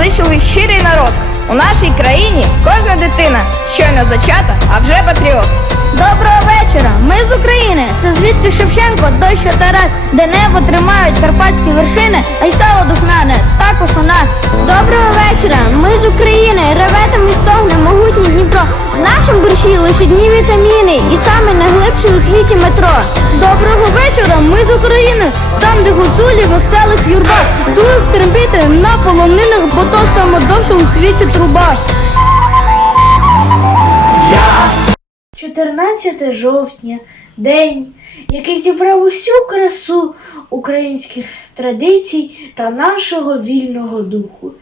залишили щирий народ. У нашій країні кожна дитина щойно зачата, а вже патріот. Доброго вечора! Ми з України. Це звідки Шевченко, дощ Тарас, де небо тримають карпатські вершини, а й сало духнане також у нас. Доброго вечора! Ми з України. Реве В нашому борщі лише дні вітаміни і саме найглибше у світі метро. Доброго вечора! Ми з України. Там, де гуцулі веселих юрба, дують втрембіти на полонинах, бо то саме довше у світі труба. 14 жовтня день, який зібрав усю красу українських традицій та нашого вільного духу.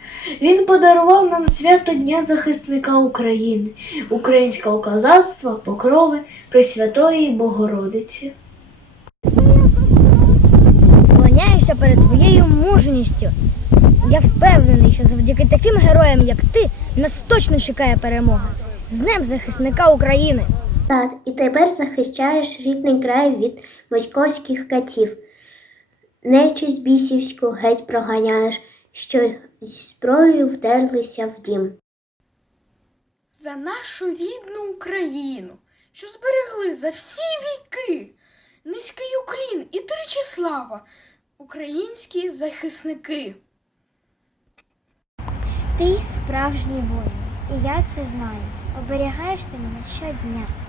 Він подарував нам свято Дня захисника України, українського козацтва, покрови Пресвятої Богородиці. Склоняюся перед твоєю мужністю. Я впевнений, що завдяки таким героям, як ти, нас точно чекає перемога. З Днем захисника України! Так, і тепер захищаєш рідний край від московських катів. Нечисть бісівську геть проганяєш, що зі зброєю вдерлися в дім. за нашу рідну Україну, що зберегли за всі віки. Низький уклін і тричі слава, українські захисники. Ти справжній воїн, і я це знаю. Оберігаєш ти мене щодня.